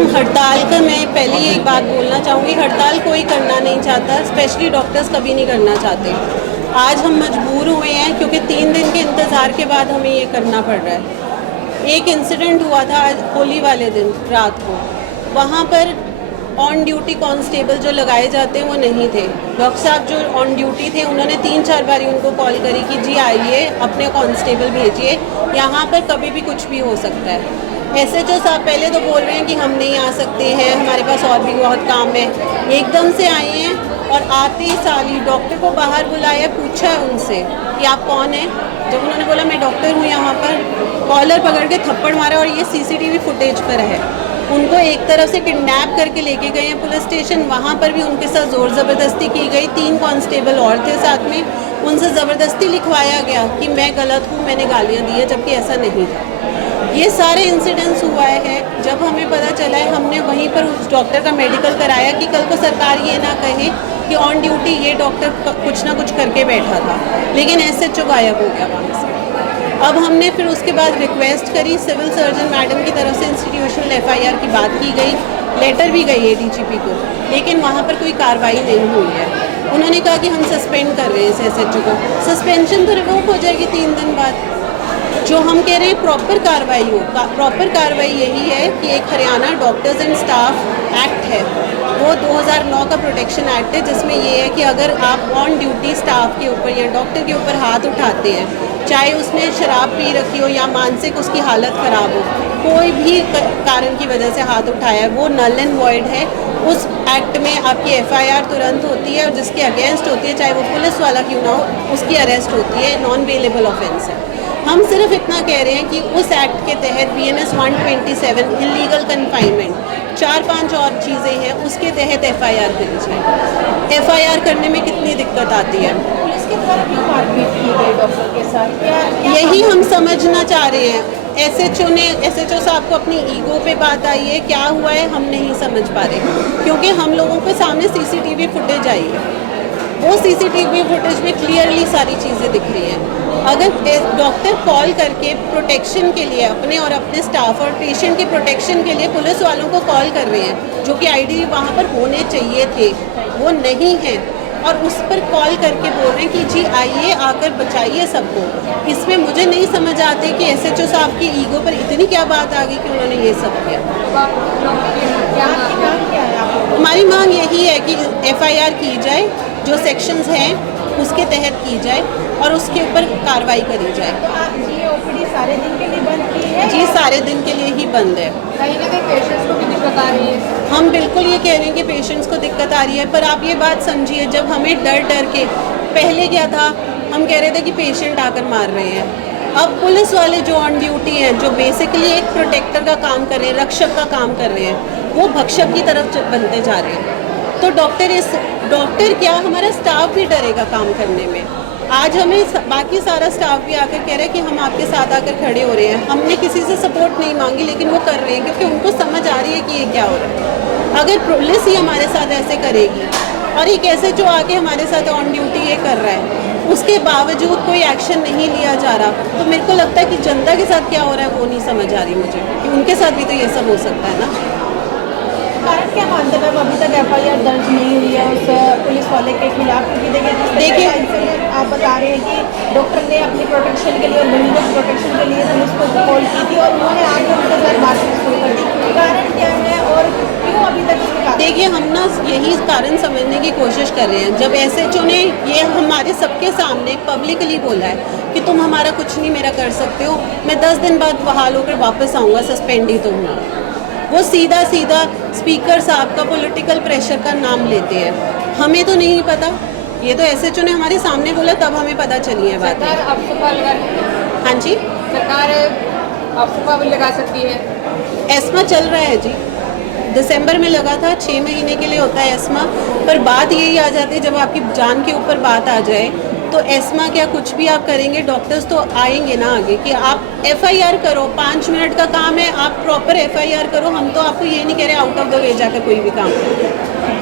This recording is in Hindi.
हम हड़ताल का मैं पहले ही एक बात बोलना चाहूँगी, हड़ताल कोई करना नहीं चाहता, स्पेशली डॉक्टर्स कभी नहीं करना चाहते। आज हम मजबूर हुए हैं क्योंकि 3 दिन के इंतज़ार के बाद हमें ये करना पड़ रहा है। एक इंसिडेंट हुआ था आज होली वाले दिन रात को, वहाँ पर ऑन ड्यूटी कांस्टेबल जो लगाए जाते हैं वो नहीं थे। डॉक्टर साहब जो ऑन ड्यूटी थे उन्होंने 3-4 बारी उनको कॉल करी कि जी आइए, अपने कांस्टेबल भेजिए, यहाँ पर कभी भी कुछ भी हो सकता है। एसएचओ साहब पहले तो बोल रहे हैं कि हम नहीं आ सकते हैं, हमारे पास और भी बहुत काम है। एकदम से आए हैं और आते ही साली डॉक्टर को बाहर बुलाया, पूछा है उनसे कि आप कौन हैं। जब उन्होंने बोला मैं डॉक्टर हूँ यहाँ पर, कॉलर पकड़ के थप्पड़ मारा और ये सीसीटीवी फुटेज पर है। उनको एक तरफ से किडनैप करके लेके गए हैं पुलिस स्टेशन, वहाँ पर भी उनके साथ ज़ोर ज़बरदस्ती की गई। 3 कांस्टेबल और थे साथ में, उनसे ज़बरदस्ती लिखवाया गया कि मैं गलत हूँ, मैंने गालियाँ दी है, जबकि ऐसा नहीं था। ये सारे इंसिडेंट्स हुआ है। जब हमें पता चला है, हमने वहीं पर उस डॉक्टर का मेडिकल कराया कि कल को सरकार ये ना कहे कि ऑन ड्यूटी ये डॉक्टर कुछ ना कुछ करके बैठा था, लेकिन एसएचओ गायब हो गया वहाँ से। अब हमने फिर उसके बाद रिक्वेस्ट करी सिविल सर्जन मैडम की तरफ से, इंस्टीट्यूशनल एफआईआर की बात की गई, लेटर भी गई है डीजीपी को, लेकिन वहाँ पर कोई कार्रवाई नहीं हुई है। उन्होंने कहा कि हम सस्पेंड कर रहे हैं इस एसएचओ को। सस्पेंशन तो रिवोक हो जाएगी 3 दिन बाद। जो हम कह रहे हैं प्रॉपर कार्रवाई हो, प्रॉपर कार्रवाई यही है कि एक Haryana doctors and staff act है, वो 2009 का प्रोटेक्शन एक्ट है, जिसमें ये है कि अगर आप ऑन ड्यूटी स्टाफ के ऊपर या डॉक्टर के ऊपर हाथ उठाते हैं, चाहे उसने शराब पी रखी हो या मानसिक उसकी हालत ख़राब हो, कोई भी कारण की वजह से हाथ उठाया है, वो नल एंड वॉइड है। उस एक्ट में आपकी एफआईआर तुरंत होती है और जिसके अगेंस्ट होती है, चाहे वो पुलिस वाला क्यों ना हो, उसकी अरेस्ट होती है, नॉन बेलेबल ऑफेंस है। हम सिर्फ इतना कह रहे हैं कि उस एक्ट के तहत BNS 127 इलीगल कन्फाइनमेंट, 4-5 और चीज़ें हैं, उसके तहत एफआईआर करी जाए। एफआईआर करने में कितनी दिक्कत आती है, पुलिस के द्वारा क्यों मारपीट की गई डॉक्टर के साथ, यही हम समझना चाह रहे हैं। एसएचओ साहब को अपनी ईगो पे बात आई है, क्या हुआ है हम नहीं समझ पा रहे, क्योंकि हम लोगों के सामने सीसीटीवी फुटेज आई है। वो सीसीटीवी फुटेज में क्लियरली सारी चीज़ें दिख रही हैं। अगर डॉक्टर कॉल करके प्रोटेक्शन के लिए अपने और अपने स्टाफ और पेशेंट के प्रोटेक्शन के लिए पुलिस वालों को कॉल कर रहे हैं, जो कि आईडी वहाँ पर होने चाहिए थे, वो नहीं है, और उस पर कॉल करके बोल रहे हैं कि जी आइए आकर बचाइए सबको। इसमें मुझे नहीं समझ आते कि एसएचओ साहब की ईगो पर इतनी क्या बात आ गई कि उन्होंने ये सब किया। हमारी मांग यही है कि एफआईआर की जाए, जो सेक्शंस हैं उसके तहत की जाए और उसके ऊपर कार्रवाई करी जाए। तो आप GOPD सारे दिन के लिए बंद की है? जी सारे दिन के लिए ही बंद है। कहीं ना कहीं पेशेंट्स को भी दिक्कत आ रही है। हम बिल्कुल ये कह रहे हैं कि पेशेंट्स को दिक्कत आ रही है, पर आप ये बात समझिए, जब हमें डर के पहले क्या था, हम कह रहे थे कि पेशेंट आकर मार रहे हैं। अब पुलिस वाले जो ऑन ड्यूटी हैं, जो बेसिकली एक प्रोटेक्टर का काम कर रहे हैं, रक्षक का काम कर रहे हैं, वो भक्षक की तरफ बनते जा रहे हैं। तो डॉक्टर क्या, हमारा स्टाफ भी डरेगा काम करने में। आज हमें बाकी सारा स्टाफ भी आकर कह रहा है कि हम आपके साथ आकर खड़े हो रहे हैं। हमने किसी से सपोर्ट नहीं मांगी, लेकिन वो कर रहे हैं क्योंकि उनको समझ आ रही है कि ये क्या हो रहा है। अगर पुलिस ही हमारे साथ ऐसे करेगी और एक एसएचओ आके हमारे साथ ऑन ड्यूटी ये कर रहा है, उसके बावजूद कोई एक्शन नहीं लिया जा रहा, तो मेरे को लगता है कि जनता के साथ क्या हो रहा है वो नहीं समझ आ रही मुझे, कि उनके साथ भी तो ये सब हो सकता है ना। कारण क्या मानते हैं, अभी तक एफआईआर दर्ज नहीं हुई है उस पुलिस वाले के खिलाफ? क्योंकि देखिए आप बता रहे हैं कि डॉक्टर ने अपनी प्रोटेक्शन के लिए और मरीजों की प्रोटेक्शन के लिए पुलिस को कॉल की थी और उन्होंने आगे उनके साथ बातचीत शुरू कर दी। कारण क्या है और क्यों अभी तक? देखिए, हम ना यही कारण समझने की कोशिश कर रहे हैं। जब एसएचओ ने ये हमारे सबके सामने पब्लिकली बोला है कि तुम हमारा कुछ नहीं मेरा कर सकते हो, मैं 10 दिन बाद बहाल होकर वापस आऊँगा, सस्पेंड ही तो हूँ, वो सीधा स्पीकर साहब का पॉलिटिकल प्रेशर का नाम लेते हैं। हमें तो नहीं पता, ये तो एसएचओ ने हमारे सामने बोला, तब हमें पता चली है बात। हाँ जी, सरकार अफवाह भी लगा सकती है। एस्मा चल रहा है जी, दिसंबर में लगा था, 6 महीने के लिए होता है एस्मा, पर बात यही आ जाती है जब आपकी जान के ऊपर बात आ जाए तो एस्मा क्या कुछ भी आप करेंगे, डॉक्टर्स तो आएंगे ना आगे कि आप एफआईआर करो, 5 मिनट का काम है, आप प्रॉपर एफआईआर करो। हम तो आपको ये नहीं कह रहे आउट ऑफ द वे जाकर कोई भी काम करो।